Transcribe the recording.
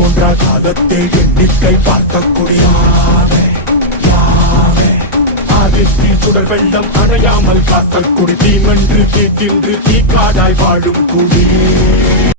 தோன்றா காலத்தை எண்ணிக்கை பார்க்கக்கூடிய ஆதித்தில் சுடர் வெள்ளம் அணையாமல் காத்தல் குடி தீமன்று தீ தின்று தீக்காடாய் வாழும் குடி